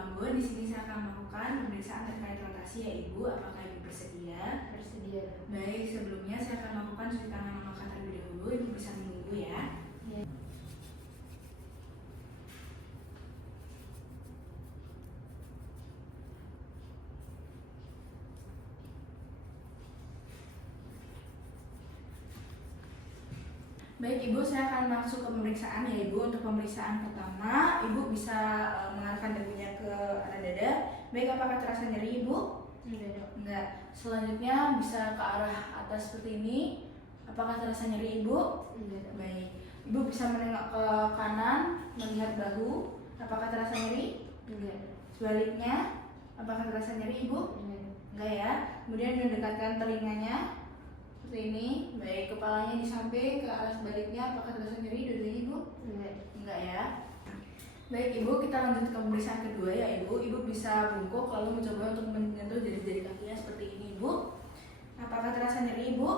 Anggun. Di sini saya akan melakukan pemeriksaan terkait rotasi ya Ibu. Apakah Ibu bersedia? Bersedia. Baik, sebelumnya saya akan melakukan cuci tangan memakan terlebih dahulu. Ibu bisa menunggu ya. Ya. Baik Ibu, saya akan masuk ke pemeriksaan ya Ibu. Untuk pemeriksaan pertama, Ibu bisa mengarahkan dagunya ke arah dada. Baik, apakah terasa nyeri Ibu? Enggak. Selanjutnya bisa ke arah atas seperti ini. Apakah terasa nyeri Ibu? Enggak. Baik. Ibu bisa menengok ke kanan, melihat bahu. Apakah terasa nyeri? Enggak. Sebaliknya, apakah terasa nyeri Ibu? Enggak ya. Kemudian mendekatkan telinganya seperti ini. Baik, kepalanya di samping ke arah sebaliknya. Apakah terasa nyeri dua-duanya Ibu? Enggak ya. Baik Ibu, kita lanjut ke pemeriksaan kedua ya Ibu. Ibu bisa bungkuk lalu mencoba untuk menyentuh jari-jari kakinya seperti ini Ibu. Apakah terasa nyeri Ibu?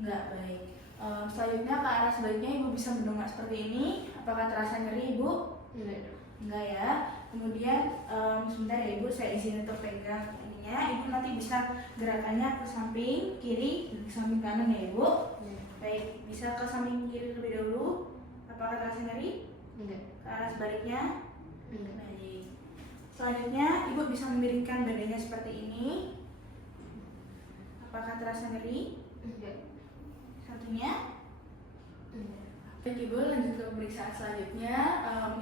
Enggak. Baik. Selanjutnya ke arah sebaliknya Ibu bisa mendongak seperti ini. Apakah terasa nyeri Ibu? Enggak ya. Kemudian sebentar ya Ibu, saya izin untuk pegang ininya. Ibu nanti bisa gerakannya ke samping kiri, ke samping kanan ya Ibu. Baik, bisa ke samping kiri terlebih dahulu. Apakah terasa nyeri? Enggak. Ke arah sebaliknya. Enggak. Baik. Selanjutnya Ibu bisa memiringkan badannya seperti ini. Apakah terasa nyeri? Enggak. Satunya. Enggak. Baik Ibu, lanjut ke pemeriksaan selanjutnya.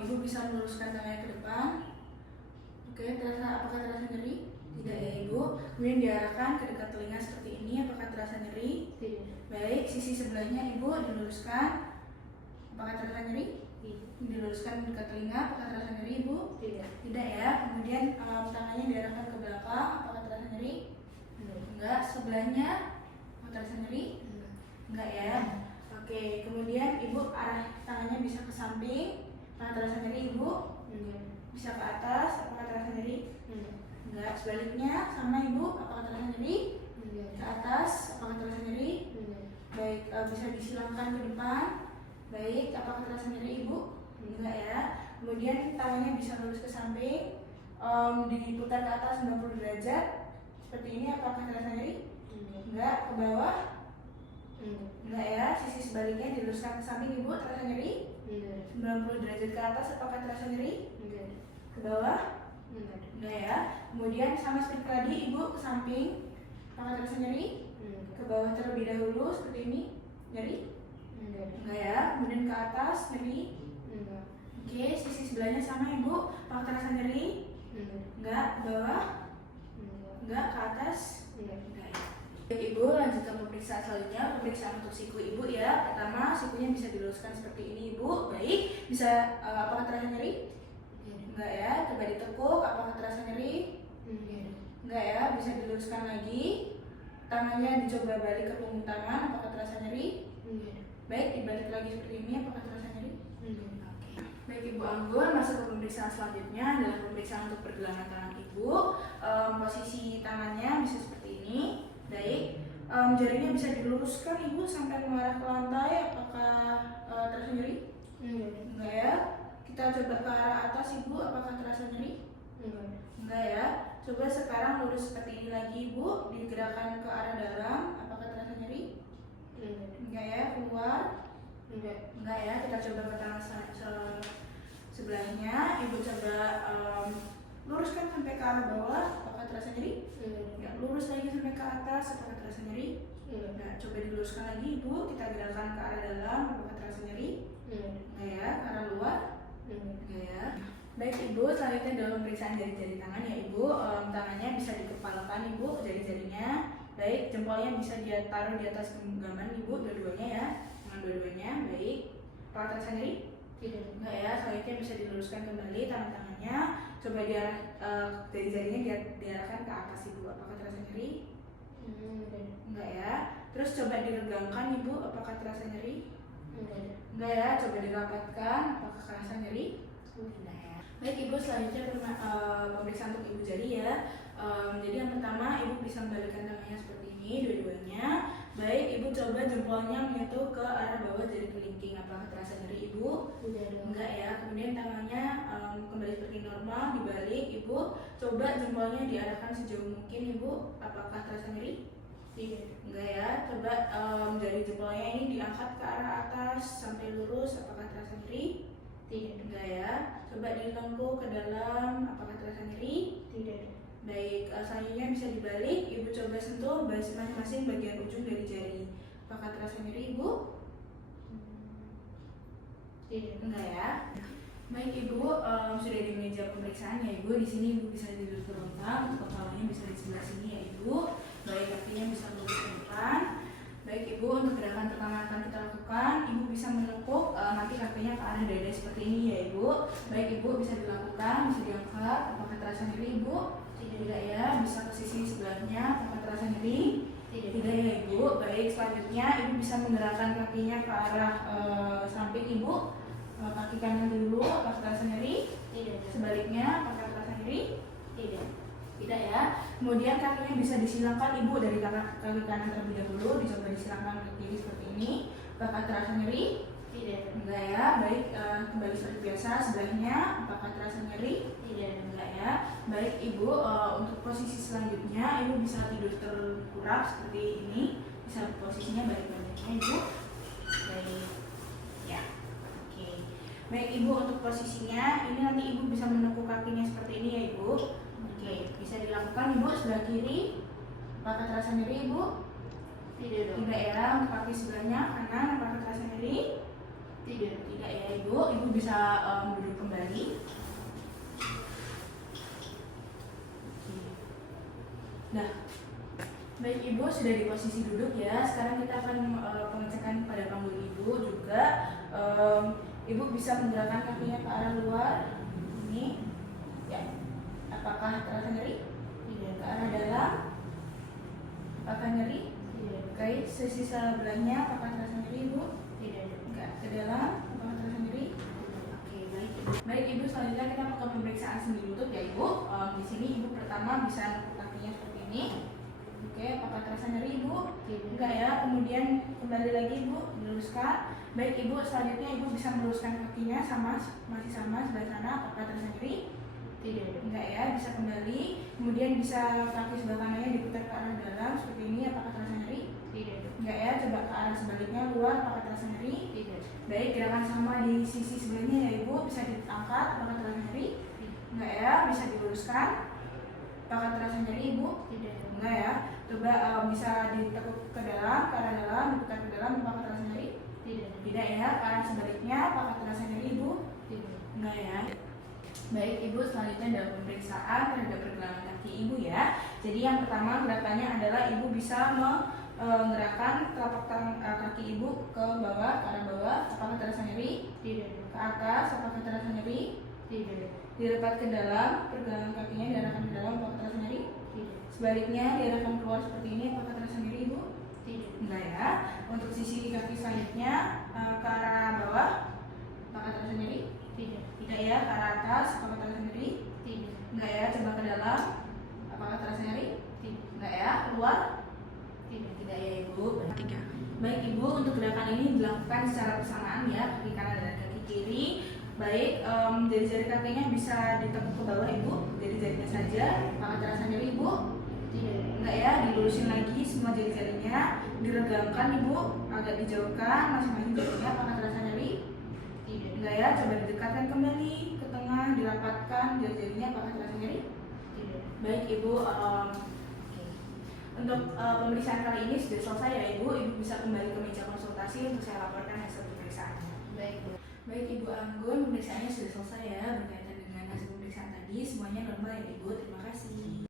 Ibu bisa meluruskan tangannya ke depan. Oke, apakah terasa nyeri? Tidak ya Ibu. Kemudian diarahkan ke dekat telinga seperti ini. Apakah terasa nyeri? Tidak. Baik, sisi sebelahnya Ibu diluruskan. Apakah terasa nyeri? Diluruskan dekat telinga. Apakah terasa nyeri Ibu? Tidak. Tidak ya. Kemudian tangannya diarahkan ke belakang. Apakah terasa nyeri? Enggak. Sebelahnya apakah terasa nyeri? Enggak ya. Oke, kemudian Ibu arah tangannya bisa ke samping. Apakah terasa nyeri Ibu? Bisa ke atas. Apakah terasa nyeri? Enggak. Sebaliknya sama Ibu. Apakah terasa nyeri? Ke atas. Apakah terasa nyeri? Baik, bisa disilangkan ke depan. Baik, apakah terasa nyeri Ibu? Enggak ya. Kemudian tangannya bisa lurus ke samping, diputar ke atas 90 derajat. Seperti ini, apakah terasa nyeri? Enggak. Ke bawah? Enggak ya. Sisi sebaliknya diluruskan ke samping Ibu, terasa nyeri? 90 derajat ke atas, apakah terasa nyeri? Ke bawah? Enggak ya. Kemudian sama seperti tadi Ibu ke samping, apakah terasa nyeri? Ke bawah terlebih dahulu seperti ini, nyeri? Enggak ya. Kemudian ke atas nyeri? Oke, sisi sebelahnya sama Ibu, apakah terasa nyeri? Enggak. Ke bawah? Enggak. Ke atas? Enggak ya. Baik Ibu, lanjutkan pemeriksaan selanjutnya. Pemeriksaan untuk siku Ibu ya. Pertama, sikunya bisa diluruskan seperti ini Ibu. Baik, bisa apakah terasa nyeri? Enggak ya. Coba ditekuk, apakah terasa nyeri? Enggak ya. Bisa diluruskan lagi. Tangannya dicoba balik ke punggung tangan, apakah terasa nyeri? Baik, dibalik lagi seperti ini, apakah terasa nyeri? Oke. Baik Ibu Anggun, masuk ke pemeriksaan selanjutnya adalah pemeriksaan untuk pergelangan tangan Ibu. Posisi tangannya bisa seperti ini. Baik, jarinya bisa diluruskan Ibu sampai mengarah ke lantai. Apakah terasa nyeri? Enggak ya. Kita coba ke arah atas Ibu, apakah terasa nyeri? Enggak ya. Coba sekarang lurus seperti ini lagi Ibu, digerakkan ke arah dalam. Apakah terasa nyeri? Enggak ya. Keluar? Enggak ya. Kita coba ke tangan sebelahnya. Ibu coba luruskan sampai ke arah bawah. Apakah terasa nyeri? Enggak. Lurus lagi sampai ke atas. Apakah terasa nyeri? Enggak. Coba diluruskan lagi Ibu. Kita gerakan ke arah dalam. Apakah terasa nyeri? Enggak ya. Ke arah luar? Enggak ya. Baik Ibu, selanjutnya dalam pemeriksaan jari-jari tangan ya Ibu. Tangannya bisa dikepalkan Ibu, jari-jarinya. Baik, jempolnya bisa ditaruh di atas genggaman Ibu, dua-duanya ya. Dengan dua-duanya, baik. Apakah terasa nyeri? Tidak. Enggak ya. Selanjutnya bisa diluruskan kembali tangan-tangannya. Coba jari-jarinya diarahkan ke atas Ibu. Apakah terasa nyeri? Enggak ya. Terus coba diregangkan Ibu. Apakah terasa nyeri? Enggak ya. Coba dirapatkan. Apakah terasa nyeri? Tidak ya. Baik Ibu, selanjutnya pemeriksaan untuk ibu jari ya. Jadi yang pertama Ibu bisa membalikkan tangannya seperti ini dua-duanya. Baik, Ibu coba jempolnya menyentuh ke arah bawah jari kelingking. Apakah terasa nyeri Ibu? Tidak. Enggak ya. Kemudian tangannya ke kembali seperti normal, dibalik. Ibu coba jempolnya diarahkan sejauh mungkin. Ibu, apakah terasa nyeri? Tidak. Enggak ya. Coba jari jempolnya ini diangkat ke arah atas sampai lurus, apakah terasa nyeri? Tidak. Enggak ya. Coba dilengkung ke dalam, apakah terasa nyeri? Tidak. Baik, selanjutnya bisa dibalik. Ibu coba sentuh masing-masing bagian ujung dari jari. Apakah terasa nyeri, Ibu? Tidak. Enggak ya. Baik, Ibu sudah di meja pemeriksaan ya, Ibu. Di sini Ibu bisa duduk terlentang, untuk kepalanya bisa di sebelah sini ya, Ibu. Baik, kakinya bisa lurus ke depan. Baik, Ibu, untuk gerakan pertama akan kita lakukan, Ibu bisa menekuk nanti kakinya ke arah dada seperti ini ya, Ibu. Baik, Ibu bisa dilakukan, bisa diangkat. Apakah terasa nyeri, Ibu? Tidak ya. Bisa ke sisi sebelahnya. Apakah terasa nyeri? Tidak ya, Ibu. Baik, selanjutnya Ibu bisa menggerakkan kakinya ke arah samping, Ibu. Kaki kanan dulu, apakah terasa nyeri? Tidak. Sebaliknya, apakah terasa nyeri? Tidak. Tidak ya. Kemudian kakinya bisa disilangkan, Ibu, dari kaki kanan terlebih dahulu. Dicoba disilangkan ke kiri seperti ini. Apakah terasa nyeri? Tidak. Enggak ya. Baik, kembali seperti biasa. Sebelahnya, apakah terasa nyeri? Tidak. Enggak ya. Baik, Ibu, untuk posisi selanjutnya Ibu bisa tidur terkurap seperti ini. Bisa posisinya balik-baliknya, Ibu. Baik. Ya. Oke. Baik, Ibu, untuk posisinya ini nanti Ibu bisa menekuk kakinya seperti ini ya, Ibu. Oke, bisa dilakukan, Ibu, sebelah kiri. Apakah terasa nyeri, Ibu? Tidak dong. Tidak ya. Untuk kaki sebelahnya kanan, apakah terasa nyeri? Tidak. Tidak ya, Ibu. Ibu bisa duduk kembali. Nah, baik, Ibu sudah di posisi duduk ya. Sekarang kita akan pengecekan pada panggul Ibu juga. Ibu bisa menggerakkan kakinya ke arah luar. Ini, ya. Apakah terasa nyeri? Tidak. Ke arah dalam? Apakah nyeri? Tidak. Oke, sisi sebelahnya apakah terasa nyeri, Ibu? Tidak. Enggak. Ke dalam? Apakah terasa nyeri? Oke, baik, Ibu. Baik, Ibu, selanjutnya kita melakukan pemeriksaan sendi lutut ya, Ibu. Di sini Ibu pertama bisa nekuk kakinya seperti ini. Oke, apakah terasa nyeri, Ibu? Tidak. Enggak ya. Kemudian kembali lagi, Ibu, diluruskan. Baik, Ibu, selanjutnya Ibu bisa meluruskan kakinya masih sama sebelah sana. Apakah terasa nyeri? Tidak. Enggak ya. Bisa kembali. Kemudian bisa kaki sebelah kanannya diputar ke arah dalam seperti ini. Apakah terasa nyeri? Tidak. Enggak ya. Coba ke arah sebaliknya luar. Apakah terasa nyeri? Tidak. Baik, gerakan sama di sisi sebelahnya ya, Ibu. Bisa diangkat. Apakah terasa nyeri? Enggak ya. Bisa diluruskan. Apakah terasa nyeri, Ibu? Tidak. Enggak ya. Coba bisa ditekuk ke dalam, ke arah dalam, diputar ke dalam. Apakah terasa nyeri? Tidak. Tidak ya. Ke arah sebaliknya. Apakah terasa nyeri, Ibu? Tidak. Enggak ya. Baik, Ibu, selanjutnya dalam pemeriksaan terhadap pergelangan kaki Ibu ya. Jadi yang pertama gerakannya adalah Ibu bisa menggerakkan telapak tangan kaki Ibu ke bawah, ke arah bawah. Apakah terasa nyeri? Tidak. Ke atas, apakah terasa nyeri? Tidak. Dilipat ke dalam, pergelangan kakinya diarahkan ke dalam, apakah terasa nyeri? Tidak. Sebaliknya diarahkan keluar seperti ini, apakah terasa nyeri, Ibu? Tidak. Enggak ya. Untuk sisi kaki selanjutnya ke arah bawah, apakah terasa nyeri? Tidak. Tidak ya. Ke arah atas, apakah terasa nyeri? Tidak. Enggak ya. Coba ke dalam, apakah terasa nyeri? Tidak. Enggak ya. Keluar? Tidak. Tidak ya, Ibu. Baik, Ibu, untuk gerakan ini dilakukan secara bersamaan ya, kaki kanan dan kaki kiri. Baik, jari-jari kakinya bisa ditekuk ke bawah, Ibu. Jari-jarinya saja. Apakah terasa nyeri, Ibu? Tidak. Enggak ya. Dilurusin lagi semua jari-jarinya, diregangkan, Ibu, agak dijauhkan masing-masing jarinya. Apakah terasa nyeri? Tidak. Enggak ya. Coba didekatkan kembali ke tengah, dirapatkan jari-jarinya. Apakah terasa nyeri? Tidak. Baik, Ibu. Untuk pemeriksaan kali ini sudah selesai ya, Ibu. Ibu bisa kembali ke meja konsultasi untuk saya laporkan hasil pemeriksaannya. Baik, Bu. Baik, Ibu Anggun, pemeriksaannya sudah selesai ya berkaitan dengan hasil pemeriksaan tadi. Semuanya normal ya, Ibu. Terima kasih.